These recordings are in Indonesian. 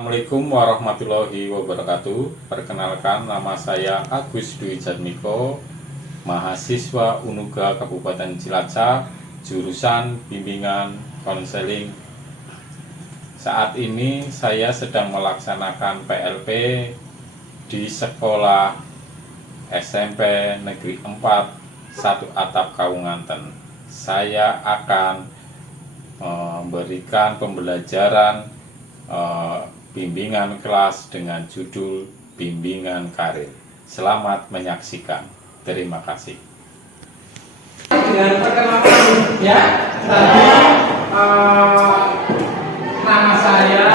Assalamualaikum warahmatullahi wabarakatuh. Perkenalkan, nama saya Agus Dwi Jatmiko, mahasiswa Unuga Kabupaten Cilacap, jurusan Bimbingan Konseling. Saat ini saya sedang melaksanakan PLP di Sekolah SMP Negeri 4 1 Atap Kawunganten. Saya akan memberikan pembelajaran bimbingan kelas dengan judul Bimbingan Karir. Selamat menyaksikan. Terima kasih. Dengan perkenalan ya, tadi nama saya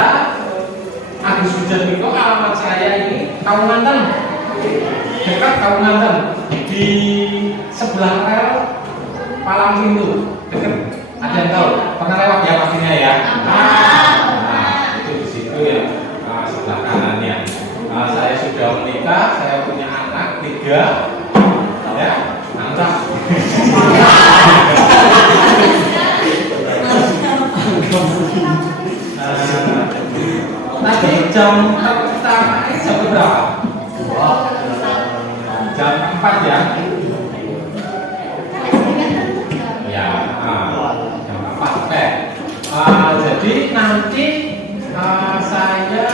Agus Dwi Jatmiko, alamat saya ini Kawunganten, dekat Kawunganten, di sebelah rel Palang Pintu, dekat. Ada yang tahu? Pernah lewat ya pastinya ya. Ya, sebelah kanannya. Saya sudah menikah, saya punya anak 3, ya, mantap. Tadi jam pertama ini jam berapa? Jam 4 ya. Ya, jam 4. Oke. Jadi nanti saya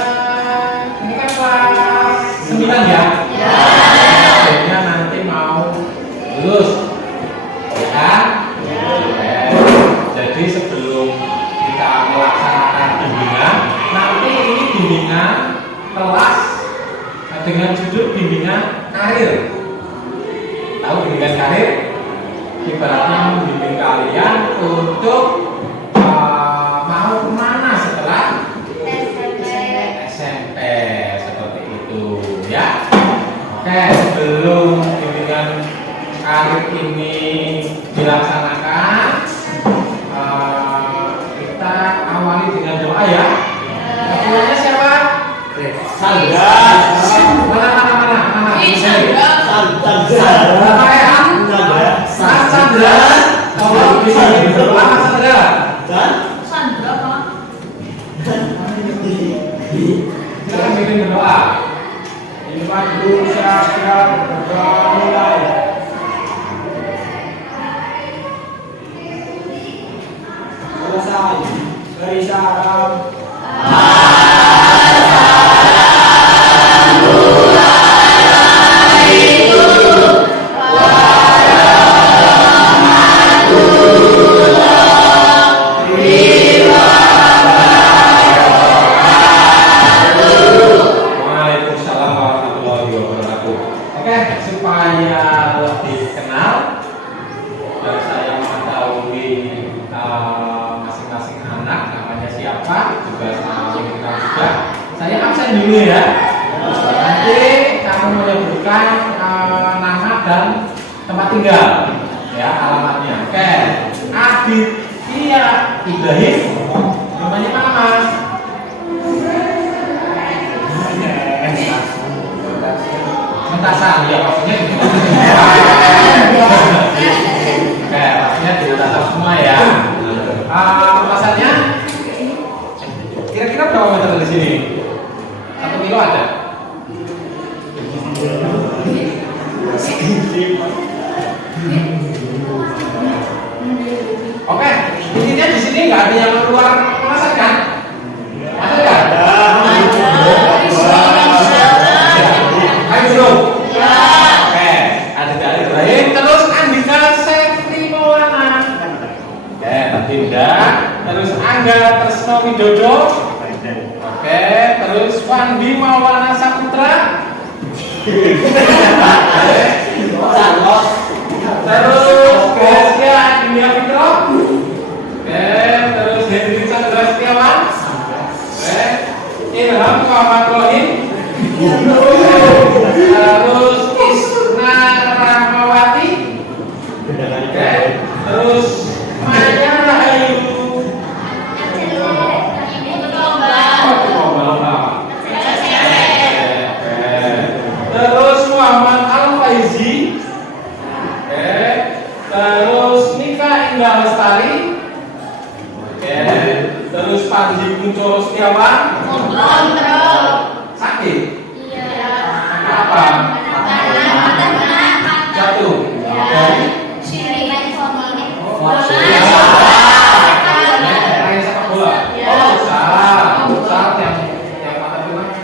ini kan kelas 9 ya? Ya. Akhirnya nanti mau lulus, ya kan? Ya. Jadi sebelum kita melaksanakan bimbingan, nanti ini bimbingan kelas dengan judul bimbingan karir. Tahu bimbingan karir? Ibaratnya membimbing kalian untuk mau kemana setelah SMP, seperti itu ya. Oke, sebelum bimbingan karir ini dilaksanakan, kita awali dengan doa ya. Ketuanya siapa? Sandra. Mana? Sandra. Tolong bisa berdoa Sandra. Sandra Pak. Kita bikin berdoa. Iman berusaha berdoa mulai. Selesai. Beri salam. Supaya lebih kenal dan saya mengetahui masing-masing anak namanya siapa, juga kenal juga, saya absen dulu ya. Nanti kamu menyebutkan nama dan tempat tinggal ya, alamatnya. Oke, Aditya Ibrahim, namanya mana Mas? Mentasan ya, maksudnya oke, maksudnya tidak datang semua ya. Petasannya kira-kira berapa meter dari sini? 1 kilo ada? Oke, intinya di sini nggak ada yang keluar petasan kan? Ada nggak? Ayo dong. Oke, ada dari Ibrahim, terus Andika Sepri Maulana. Dinda, terus Angga Tresno Widodo. Oke, terus Wandi Maulana Saputra. Terus Gracia India Fitro. Oke, terus Hendri Chandra Setiawan. Oke, Ilham Muhammad Rohim. Terus Isna Rahmawati. Oke, terus Maya Rahayu. Terus Muhammad Al Faizi. Oke, terus Nika Indah Lestari. Oke, terus Panji Kuncoro Setiawan. Sakit? Iya. Apa? Jatuh. Dari? Main sepak bola. Oh, salah. Salah yang patah tulang.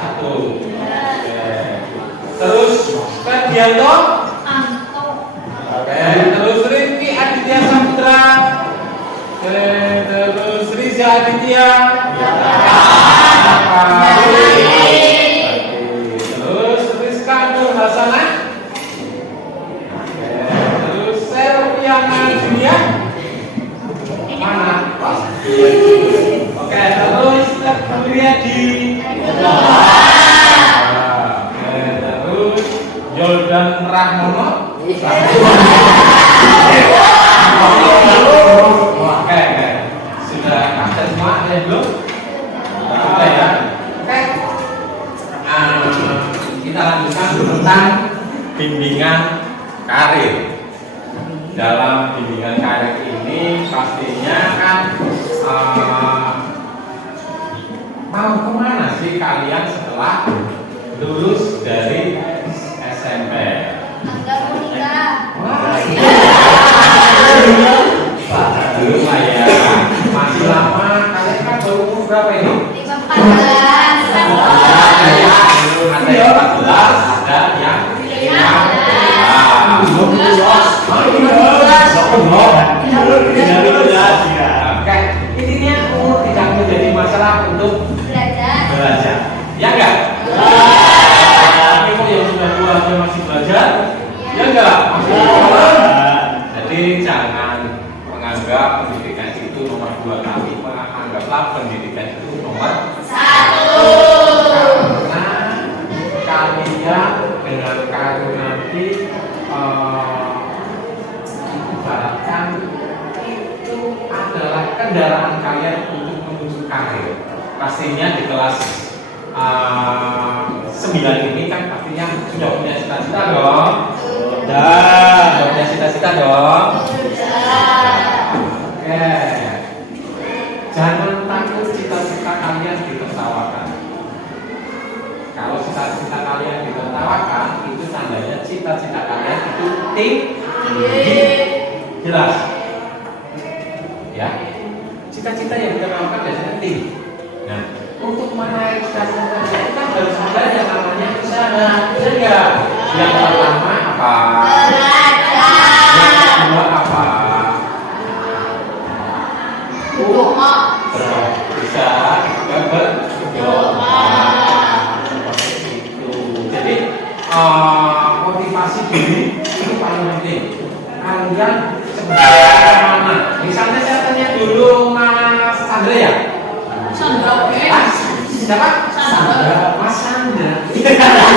Satu. Terus Ferdianto. Oke, terus Rifki Aditya Saputra. Oke, terus Riza Aditya. Terus Rizka Nur Hasanah. Oke, terus Serviana Julia. Mana? Oke, terus Teguliadi. Oke, terus Jordan Rahmono. Oke, sudah absen semua ya belum? Sudah ya. Oke. Kita lanjutkan tentang bimbingan karir. Dalam bimbingan karir ini pastinya kan mau kemana sih kalian setelah lulus dari SMP? Belum lah ya, masih lama. Kalian kan baru umur berapa ini? 14. Ada yang 14, ada yang 15. Oke, intinya umur tidak menjadi masalah untuk belajar. Ya enggak? Tapi kok yang sudah tua aja masih belajar? Ya enggak? Masih belajar. Jadi jangan menganggap pendidikan itu nomor 2, tapi anggaplah pendidikan itu nomor 1. Karena kalian dengan karir nanti ibaratkan itu adalah kendaraan kalian untuk menuju karir. Pastinya di kelas 9 ini kan pastinya sudah punya cita-cita dong. Sudah punya cita-cita dong. Oke. Jangan takut cita-cita kalian ditertawakan. Kalau cita-cita kalian ditertawakan, itu tandanya cita-cita kalian itu tinggi. Jelas? Ya. Cita-cita yang ditertawakan biasanya tinggi. Nah, untuk meraih cita-cita kita harus ada yang namanya usaha. Sehingga yang pertama apa? Yang kedua apa? Bisa berdoa. Jadi motivasi diri itu paling penting. Kalian sebenarnya mana? Misalnya saya tanya dulu Mas Sandra ya. Siapa? Sandra. Mas Sandra. Sandra.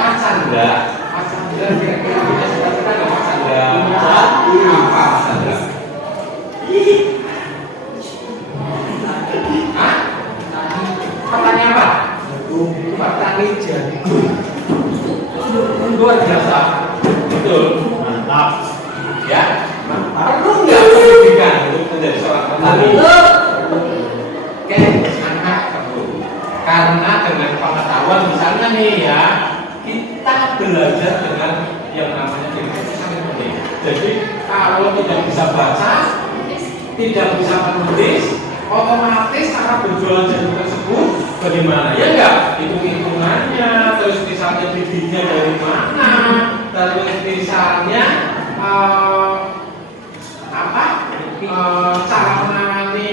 Mas Sandra. Mas Sandra kira-kira punya cita-cita nggak Mas Sandra? Apa Mas Sandra? Hah? Pertanyaan apa? Petani jagung. Luar biasa. Betul. Mantap. Ya. Perlu nggak pendidikan untuk menjadi seorang petani? Oke, sangat perlu. Karena dengan pengetahuan misalnya nih ya, kita belajar dengan yang namanya itu sangat penting. Jadi kalau tidak bisa baca, tidak bisa menulis, otomatis cara berjualan jagung tersebut bagaimana? Ya enggak, hitung-hitungannya, terus misalnya bibitnya dari mana, terus misalnya cara menangani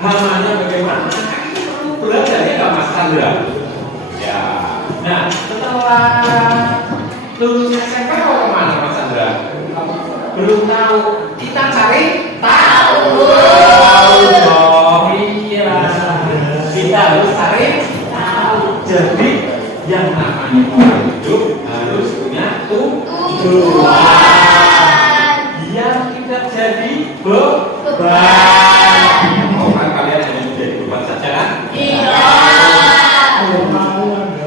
hamanya bagaimana? Ini perlu belajar ya nggak Mas Chandra? Ya. Nah, setelah lulus SMP mau kemana Mas Chandra? Belum tahu. Kita cari tahu. Tahu dong. Iya. Kita harus cari tahu. Jadi yang namanya orang hidup harus punya tujuan. Biar tidak jadi beban. Oh kan kalian hanya menjadi beban saja kan? Iya.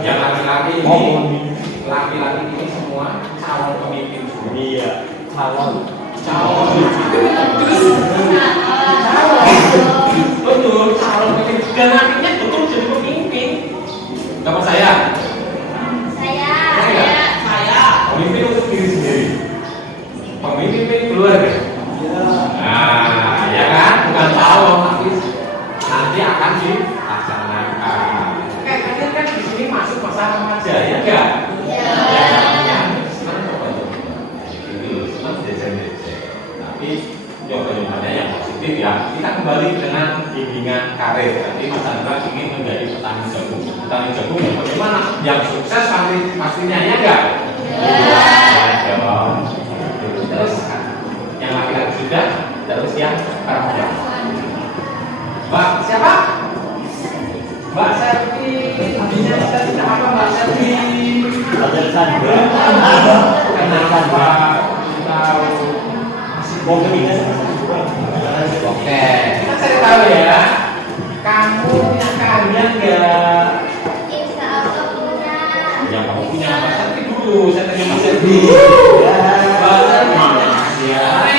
Yang laki-laki ini, laki-laki ini semua calon pemimpin. Iya. Calon. Betul, calon pemimpin. Dan nantinya betul jadi pemimpin. Gak percaya? Saya. Pemimpin untuk diri sendiri. Pemimpin keluarga. Nah, ya kan? Bukan calon, tapi nanti akan dilaksanakan. Kayaknya kan di sini masuk masa remaja, ya enggak? Ya. Senang apa itu? Senang desain-desain. Tapi jawabannya yang positif ya. Kita kembali dengan bimbingan karir. Jadi Mas Chandra ingin menjadi petani jagung. Petani jagung yang bagaimana? Yang sukses pastinya ya enggak? Ya dong. Terus yang laki-laki sudah, terus yang perempuan. Mbak siapa? Mbak Selvi. Tadinya kita tidak apa Mbak Selvi. Mbak Chandra. Kenapa tahu masih Komunikasi. Oke, kita cari tahu ya. Kamu punya keahlian nggak? Insya Allah punya. Yang kamu punya Mbak Selvi dulu. Saya tanya Mbak Selvi. Mbak Selvi. Ya.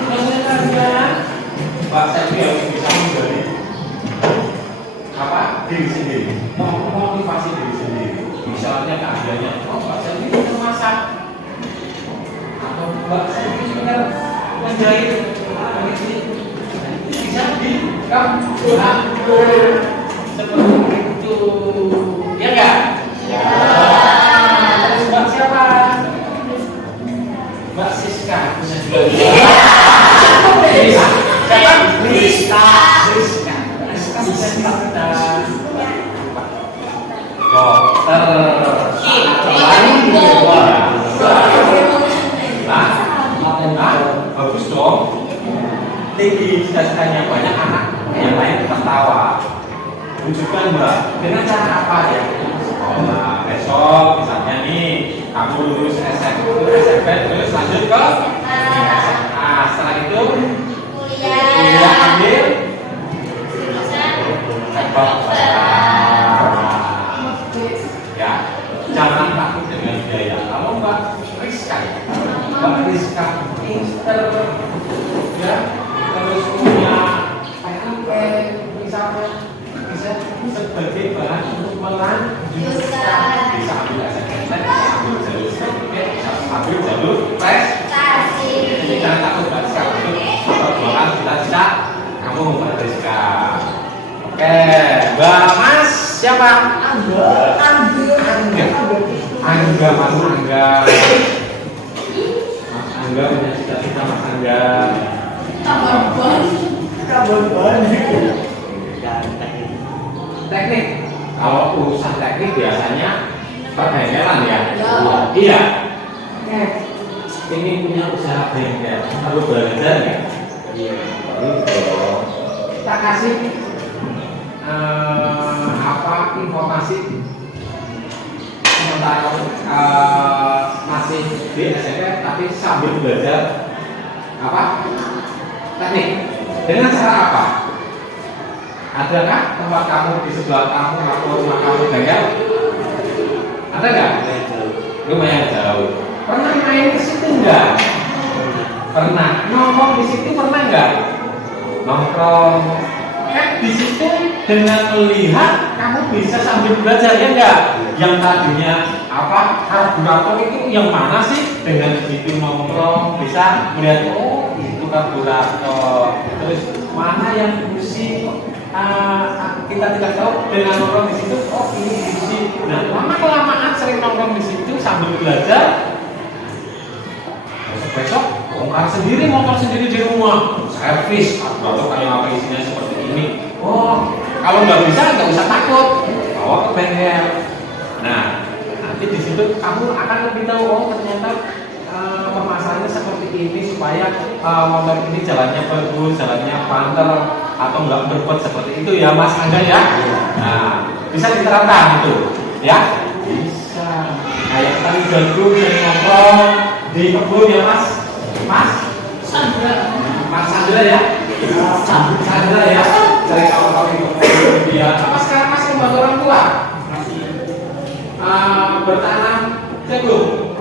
Punya keahlian. Mbak Selvi harus bisa menjadi apa? Diri sendiri. Motivasi diri sendiri. Misalnya keahliannya, oh Mbak Selvi bisa masak. Atau Mbak Selvi bisa menjahit. Bisa di kamu seperti itu, ya enggak? Ya. Terus Mbak siapa? Mbak Siska punya juga. Siapa? Siska bisa kita. Dokter. Bagus dong. Tinggi cita-citanya banyak anak yang lain tertawa. Tunjukkan Mbak dengan cara apa ya? Sekolah besok misalnya nih kamu lulus SMP terus lanjut ke SMA. Setelah itu kuliah ambil ya. Jangan takut dengan biaya. Kalau Mbak Rizka, pinter ya. Terus punya PKP misalnya bisa sebagai bahan untuk melanjutkan, bisa ambil SNMPTN, bisa ambil jalur sertifikat, bisa ambil jalur prestasi. Jadi jangan takut Mbak Rizka untuk perjuangan cita-cita kamu Mbak Rizka. Oke, Mbak Mas siapa? Angga. Mas Angga punya cita-cita Mas Angga. Teknik. Kalau urusan teknik biasanya perbengelan ya. Iya. Ini punya usaha bengkel. Perlu belajar ya. Iya. Kita kasih informasi sementara masih di SMP tapi sambil belajar apa? Teknik. Dengan cara apa? Adakah tempat kamu di sebelah kamu atau rumah kamu bengkel? Ada nggak? Lumayan jauh. Pernah main ke situ enggak? Pernah. Nongkrong di situ pernah enggak? Nongkrong. Di situ dengan melihat kamu bisa sambil belajar ya enggak? Yang tadinya apa? Karburator itu yang mana sih? Dengan begitu nongkrong bisa melihat oh itu karburator. Terus mana yang busi? Kita tidak tahu dengan nongkrong di situ. Oh ini busi. Nah lama kelamaan sering nongkrong di situ sambil belajar. sendiri, motor sendiri di rumah, servis, atau kayak apa isinya seperti ini. Oh, kalau nggak bisa nggak usah takut, bawa ke bengkel. Nah, nanti di situ kamu akan lebih tahu, oh ternyata permasalahannya seperti ini supaya motor ini jalannya bagus, jalannya panter atau nggak berbot seperti itu ya Mas Angga ya. Nah, bisa diterapkan itu, ya? Bisa. Kayak tadi jagung dari nongkrong di kebun ya Mas. Mas Sandra ya. Sandra ya. Cari kawan-kawan di kebun dia. Apa sekarang masih membantu orang tua? Masih. Bertanam jagung.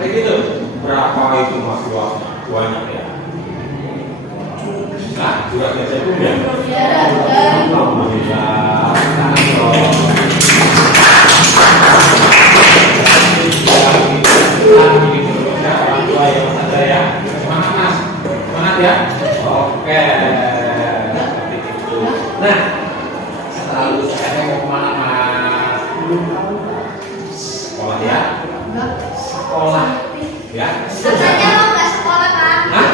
Kayak gitu. Berapa itu Mas luasnya? Banyak ya. Nah, juga jagung ya. Alhamdulillah. Orang tua yang sadar ya. Semangat Mas. Semangat ya. Oke. Nah, setelah lulus SMA mau kemana Mas? Sekolah ya. Sekolah ya. Katanya lo nggak sekolah kan? Hah?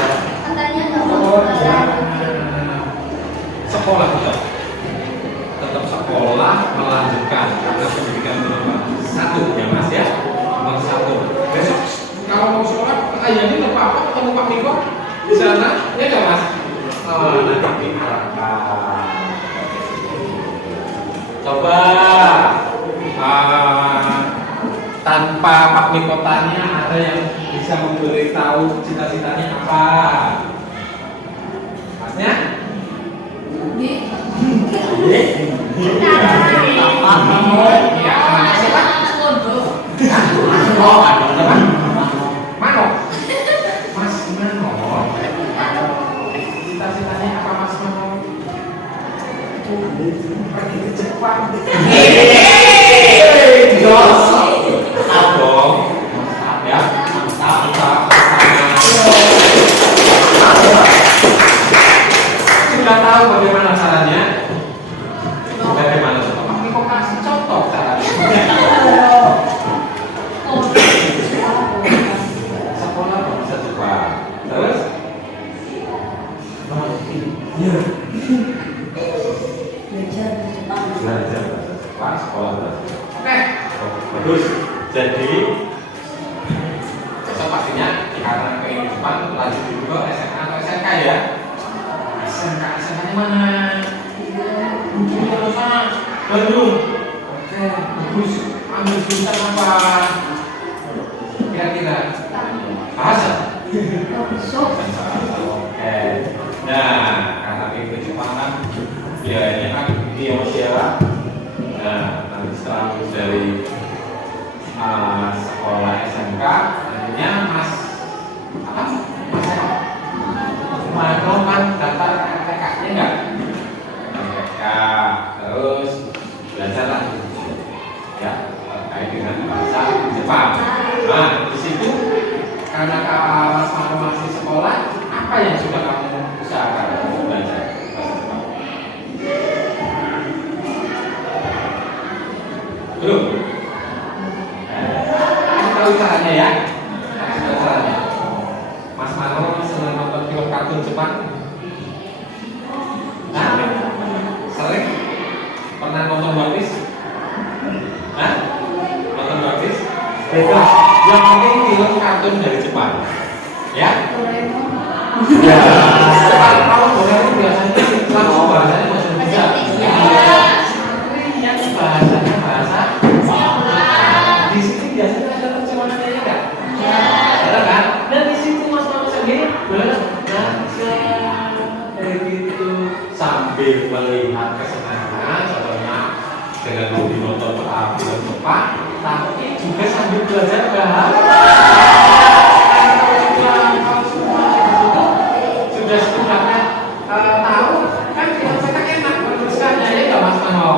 Katanya nggak mau sekolah. Sekolah tetap sekolah, melanjutkan karena pendidikan nomor 1 ya Mas ya. Nomor 1. Besok kalau mau sekolah ayahnya ke Papa ketemu Pak Miko di sana ya nggak Mas? Nanti diharapkan. Coba tanpa Pak Miko tanya, ada yang bisa memberitahu cita-citanya apa? Masnya? Mano. Mas Mano. Cita-citanya apa Mas Mano? Pergi ke Jepang. Jos. Abang. Ya. Mantap. Sudah tahu bagaimana caranya? Bagaimana contoh? Pak Miko kasih contoh caranya. Sekolah bisa cepat. Terus? Belajar cepat, sekolah belajar. Oke. Bagus. Jadi besok pastinya karena pengen Jepang lanjut dulu ke SMA atau SMK ya. SMK-nya mana? Ujungnya sana, Bandung. Oke, bagus. Ambil jurusan apa? Kira-kira bahasa. Oke. Nah, karena ke Jepang kan biayanya kan Indonesia. Nah, nanti setelah lulus dari sekolah SMK, nantinya Mas apa? Mas kan daftar MTK-nya enggak? MTK, terus belajar lagi ya terkait dengan bahasa Jepang. Nah, di situ karena Mas Mano masih sekolah, apa yang sudah kamu usahakan untuk belajar bahasa Jepang? Belum? Tahu caranya ya? Tahu caranya. Mas Mano senang nonton film kartun Jepang? Nah, sering? Pernah nonton One Piece? Hah? Nonton One Piece? Bebas. Yang penting film kartun dari Jepang. Ya? Ya. Kalau Doraemon biasanya langsung bahasanya bahasa Indonesia. Yang bahasanya bahasa di sini biasanya ada terjemahannya ya enggak? Ya kan? Dan di situ Mas Mano sendiri belajar kayak gitu sambil melihat kesenangan, contohnya dengan hobi nonton film Jepang, tapi juga sambil belajar bahasa. Sudah setidaknya tahu kan film cetak enak menuliskannya ya nggak Mas Mano?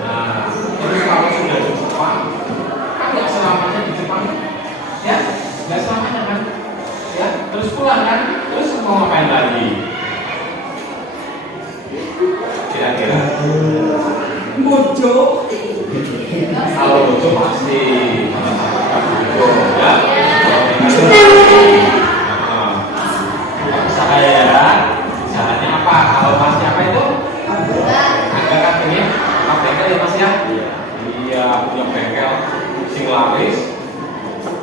Nah, terus kalau sudah di Jepang kan nggak selamanya di Jepang ya, nggak selamanya kan ya, terus pulang kan, terus mau ngapain lagi kira-kira? Mojo. Kalau mojo pasti ya.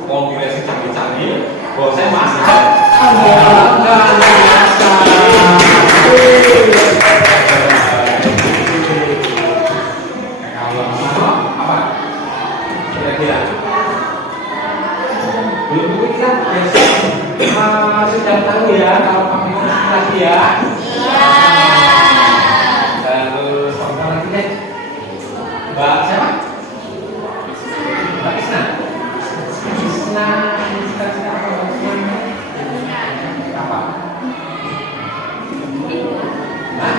kombinasi canggih-canggih. Bosnya Mas. Kalau apa? Kira-kira? Belum kepikiran? Sudah tahu ya kalau pakai lagi ya. Terus apa lagi deh? Mbak siapa? Mbak Isna. Isna, cita-cita apa Mbak Isna? Apa? Hah?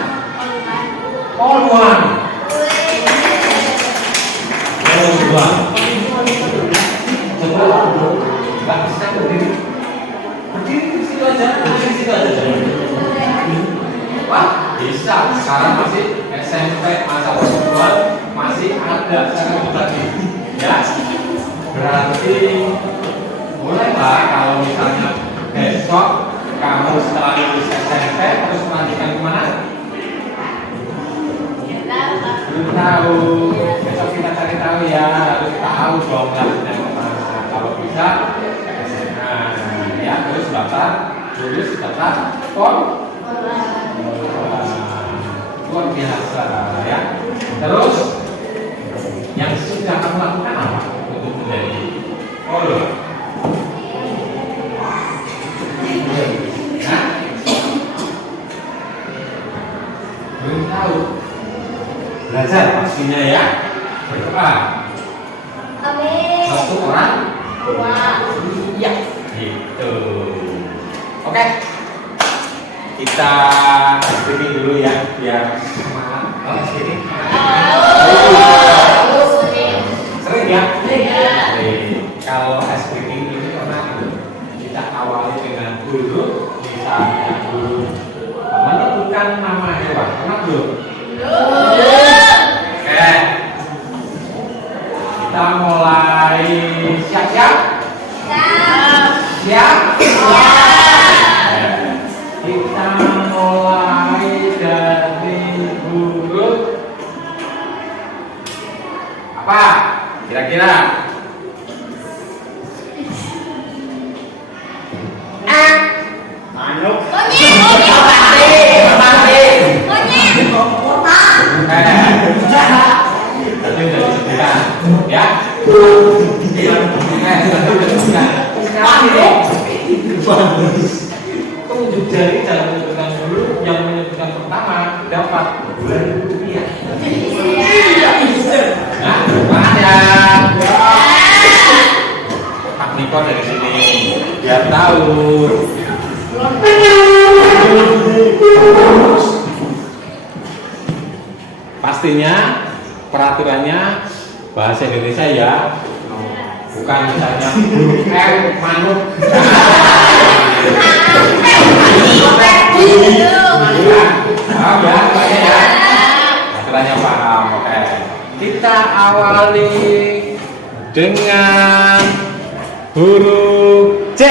Poluan. Poluan. Coba Mbak Isna berdiri. Berdiri di situ aja. Di situ aja. Wah, bisa. Sekarang masih SMP masa perempuan masih ada sekarang tadi. Ya. Berarti mulailah kalau misalnya besok kamu setelah lulus SMP terus melanjutkan kemana? Belum tahu. Besok kita cari tahu ya. Harus tahu dong lanjutnya kemana. Kalau bisa SMA ya terus daftar lulus daftar luar biasa ya. Terus yang sudah kamu lakukan apa untuk menjadi polo? Nah, belum tahu. Belajar pastinya ya. Berdoa. Amin. Satu orang. Dua. Iya. Gitu. Oke. Kita screening dulu ya biar semangat. Kalau screening sering ya? Sering. Kalau screening ini pernah kita awali dengan huruf, misalnya huruf menentukan nama hewan. Pernah belum? Oke. Kita mulai siap-siap. Siap. Kita mulai dari huruf apa? Kira-kira? Manuk. Tadi udah disebutkan, ya? Tadi udah disebutkan. Tunjuk jari jangan menunjukkan dulu, yang menyebutkan pertama dapat Rp2.000. Nah, mana? Pak Niko dari sini biar tahu. Pastinya peraturannya bahasa Indonesia ya, bukan misalnya huruf M manuk. Ya, aturannya paham. Oke. Kita awali dengan huruf C.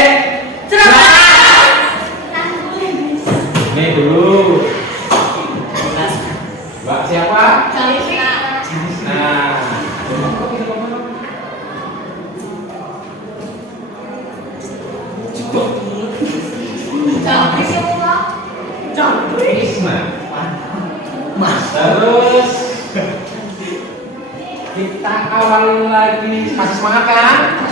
Ini dulu. Mbak siapa? Nah. Terus kita awali lagi, masih semangat kan?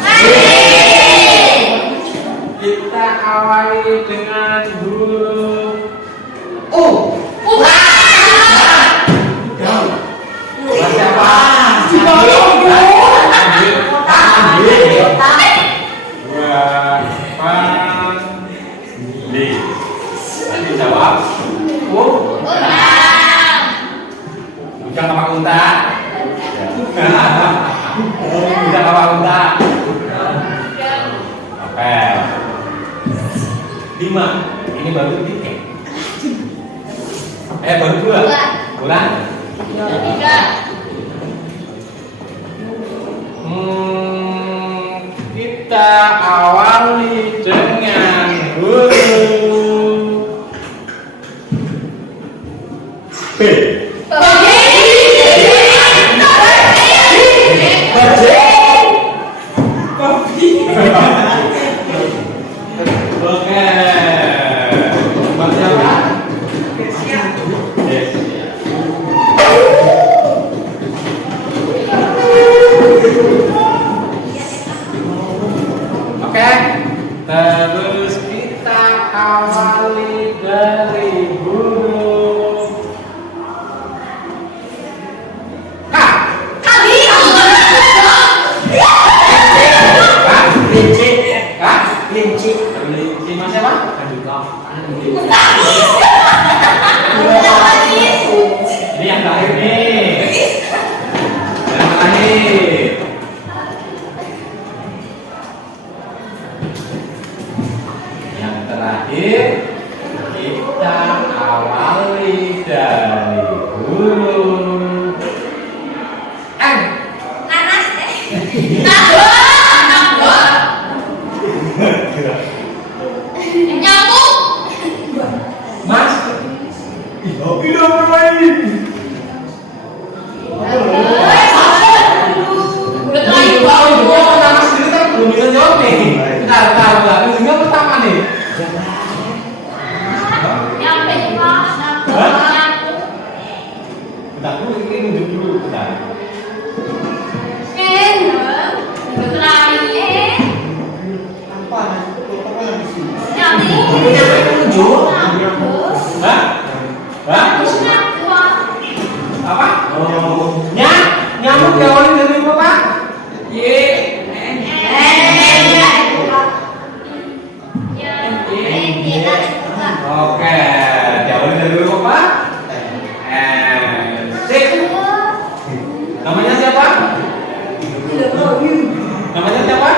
Kita awali dengan huruf U. Siapa? Nanti jawab Ujang sama unta. Ujang sama unta. Oke. 5. Ini baru 3. Baru 2. Bulan? 3. Kita awali dengan huruf B. Terus kita awali dari huruf K. Kelinci. Kelinci. Kelinci mas siapa? Ini yang terakhir nih. Yang terakhir. Yang terakhir kita awali dari huruf N. Nanas nyamuk. Mas. Tidak bermain. Pertama sendiri kan belum bisa jawab nih. Bentar. Ini pertama nih. Bentar, ini nunjuk dulu. Bentar. Nunjuk. Hah? Apa? Nyamuk diawali dari apa? Oke, diawali dari apa? Sip. Namanya siapa? Namanya siapa?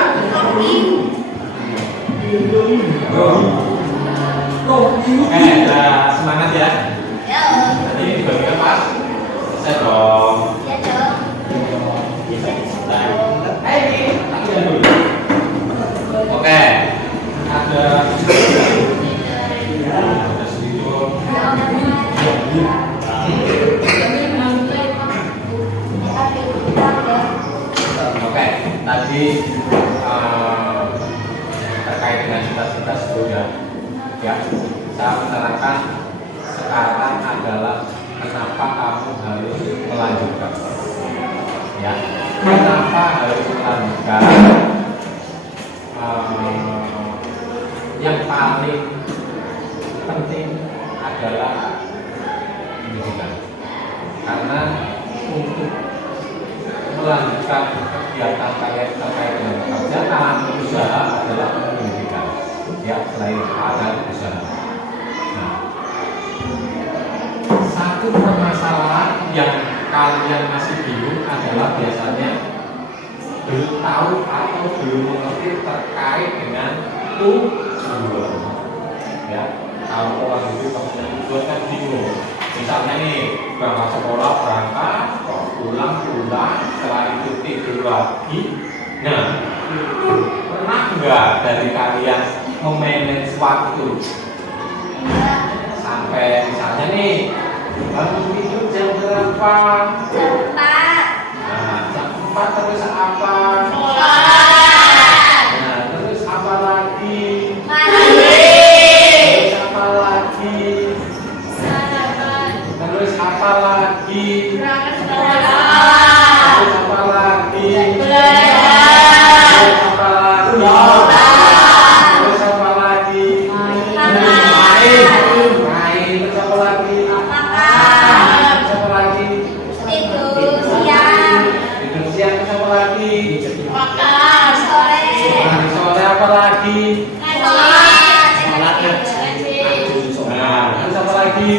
Oke, semangat ya. Tadi dibagikan pas. Saya dong. Oke, ada sedikit. Oke, tadi terkait dengan cita-cita sebelumnya, ya, saya menerangkan sekarang adalah kenapa kamu harus melanjutkan, ya, kenapa harus melanjutkan. Yang paling penting adalah pendidikan, karena untuk melanjutkan kegiatan kalian terkait dengan pekerjaan, usaha adalah pendidikan, ya, selain ada usaha. Nah, satu permasalahan yang kalian masih bingung adalah biasanya belum tahu atau belum mengerti terkait dengan tujuan. Ya, kalau orang itu punya tujuan kan bingung. Misalnya nih, berangkat sekolah berangkat, pulang, setelah itu tidur lagi. Nah, pernah nggak dari kalian memanage waktu sampai misalnya nih bangun tidur jam berapa? Nah, jam 4 terus apa? Nah, terus apa lagi? Terus apa lagi? Terus apa lagi? Terus apa lagi? Terus apa lagi? Terus apa lagi? Main. Terus apa lagi? Terus apa lagi? Tidur siang. Terus apa lagi? Makan sore. Sore apa lagi? Sholat. Nah, terus apa lagi?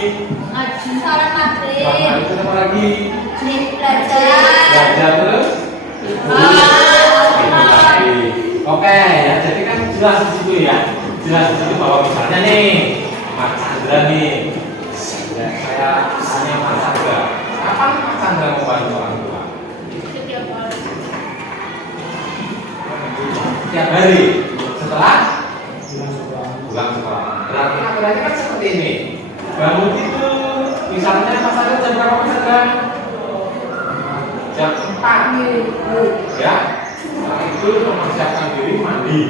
Sholat maghrib. Terus apa lagi? Belajar. Terus? Oke, ya, jadi kan jelas di situ ya. Jelas di situ bahwa misalnya nih, Mas Chandra nih, ya, saya tanya Mas Chandra, kapan Mas Chandra mau bantu orang tua? Tiap hari. Setelah pulang sekolah. Berarti aturannya kan seperti ini. Bangun itu, misalnya Mas Chandra jam berapa Mas Chandra? Jam 4. Ya. Setelah itu mempersiapkan diri mandi.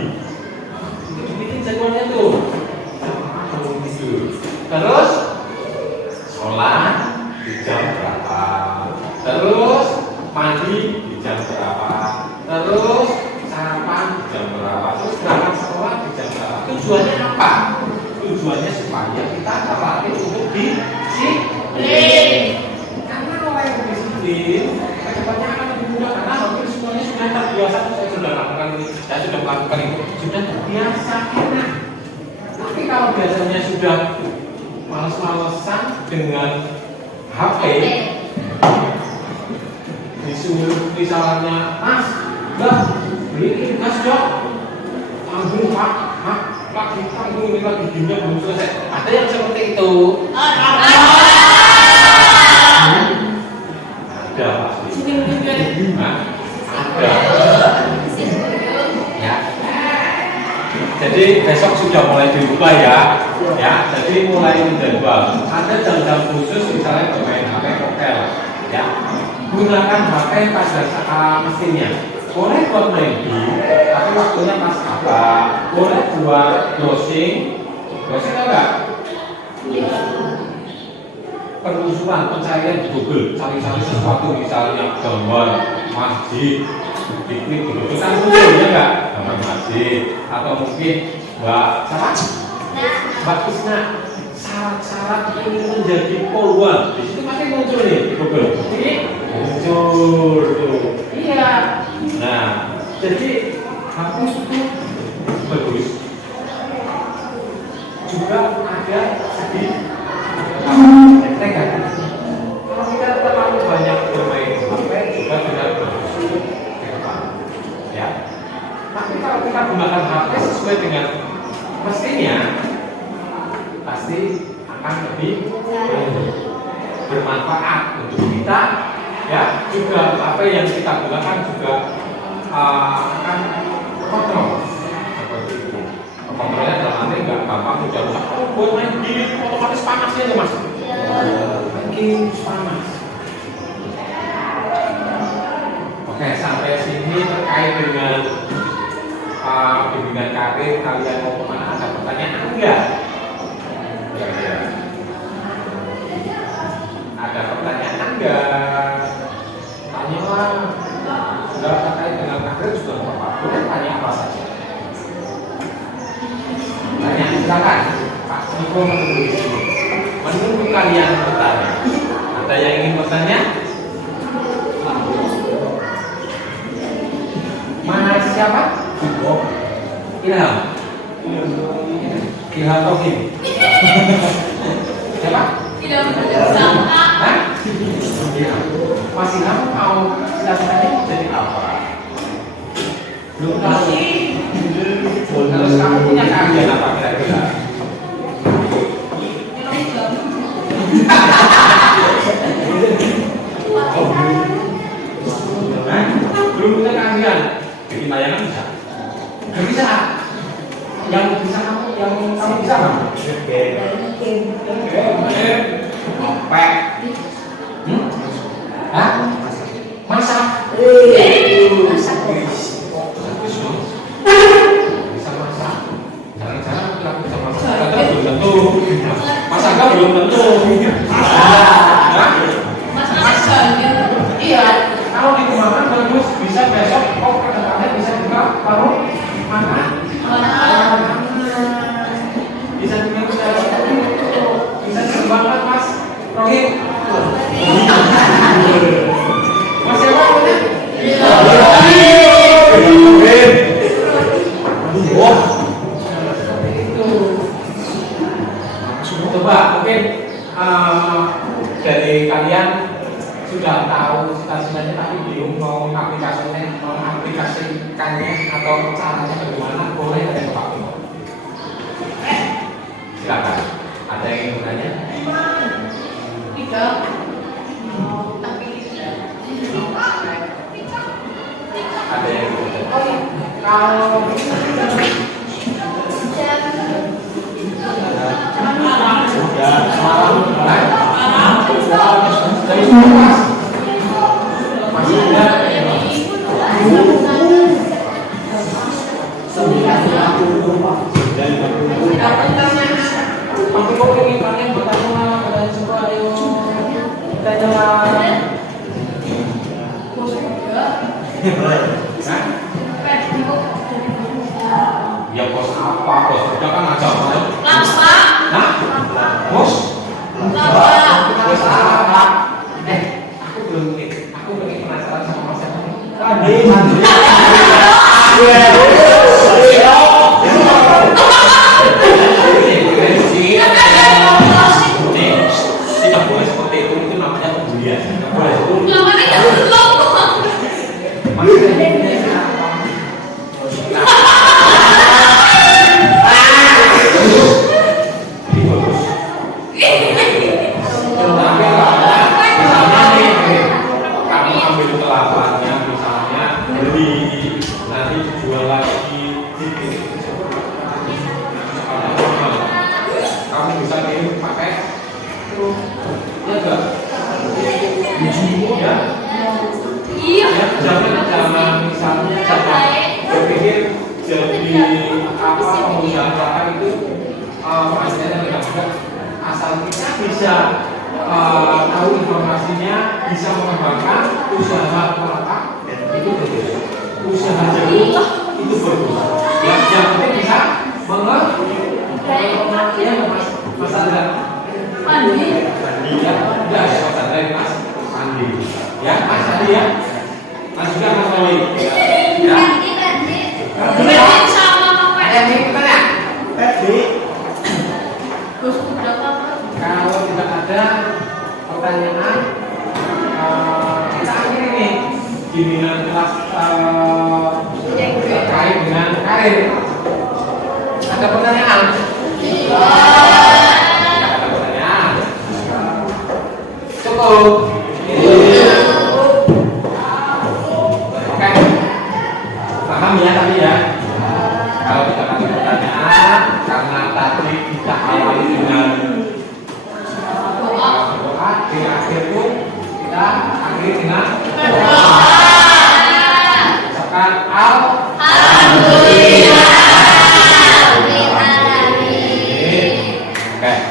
Itu dibikin jadwalnya tuh. Terus sholat di jam berapa? Terus mandi di jam berapa? Terus sarapan di jam berapa? Terus berangkat sekolah di jam sudah terbiasa enak. Tapi kalau biasanya sudah males-malesan dengan HP, disuruh misalnya, Mas, Mbak, beli gas dong, tanggung Pak, tanggung ini lagi dunia belum selesai. Ada yang seperti itu? Ada pasti. Ada. Ya. Jadi besok sudah mulai dibuka ya. Jadi mulai menjadwal. Ada jam-jam khusus misalnya bermain HP koktel. Ya. Gunakan HP pada saat mesinnya. Boleh buat main game, tapi waktunya pas apa? Boleh buat browsing enggak? Penelusuran, pencarian di Google, cari-cari sesuatu misalnya gambar masjid, diklik gitu kan muncul ya enggak? Gambar masjid, atau mungkin Mbak Kisna, syarat-syarat ingin menjadi poluan, di situ pasti muncul nih di Google. Ini muncul tuh. Iya. Nah, jadi hapus itu bagus. Juga ada segi negatif. Kalau kita terlalu banyak bermain HP juga tidak bagus ke depan. Ya. Tapi kalau kita gunakan HP sesuai dengan mestinya, pasti akan lebih bermanfaat untuk kita. Ya, juga apa yang kita gunakan juga akan kontrol seperti itu. Kontrolnya dalam arti nggak gampang mudah rusak. Oh, buat main gini otomatis panasnya ya mas. Main gini panas. Oke, sampai sini terkait dengan bimbingan karir, kalian mau kemana? Ada pertanyaan enggak? Ada pertanyaan enggak? Tanyalah. Sudah terkait dengan karir sudah apa? Boleh tanya apa saja. Tanya, silakan. Pak Niko menunggu di sini. Menunggu kalian bertanya. Ada yang ingin bertanya? Mas siapa? Ilham. Ilham Tohim. Siapa? Tidak bersama. Hah? Masih kamu mau cita-citanya jadi apa? Belum tahu. Terus kamu punya keahlian apa kira-kira? Belum punya keahlian. Bikin layangan bisa? Gak bisa. Yang bisa kamu bisa apa? Ngopek. Hah? Masak. Masak. Bisa masak. Jangan-jangan kita bisa masak. Kadang belum tentu. Masak belum tentu. Masak. Iya. Kalau di rumah bagus bisa besok kok kedepannya bisa juga warung makan. Bisa juga bisa dikembangkan mas Rohim. Mas siapa namanya? Wah, itu. Coba mungkin dari kalian sudah tahu cita-citanya tapi bingung mau aplikasikannya atau caranya bagaimana, boleh ada yang Pak Niko. Silakan. Ada yang ingin bertanya? Tidak. Ada yang ingin bertanya? Kalau ya bos apa? Bos kerja kan ngajak orang. Lapa. Hah? Bos? Lapa. Bos apa? Aku belum ngerti. Aku pengen penasaran sama Mas. Tadi. Kamu bisa pakai ya enggak? Biji ya. Iya. Ya, jangan misalnya berpikir jadi apa pengusaha kelapa itu hasilnya tidak mudah. Asal kita bisa tahu informasinya, bisa mengembangkan usaha kelapa itu bagus. Usaha jagung itu bagus. Yang penting bisa mengerti. Ya, Mas Andra. Mandi. Ya, enggak ya Mas Andra, Mas Andi. Ya, Mas Andi ya. Mas juga Mas Oli. Ya. Berarti sama apa? Yang ini kita ya. Terus udah apa? Kalau tidak ada pertanyaan, kita akhiri nih bimbingan kelas terkait dengan karir. Ada pertanyaan? Ada pertanyaan? Cukup. Oke. Paham ya tadi ya? Kalau tidak ada pertanyaan, karena tadi kita awali dengan doa di akhirnya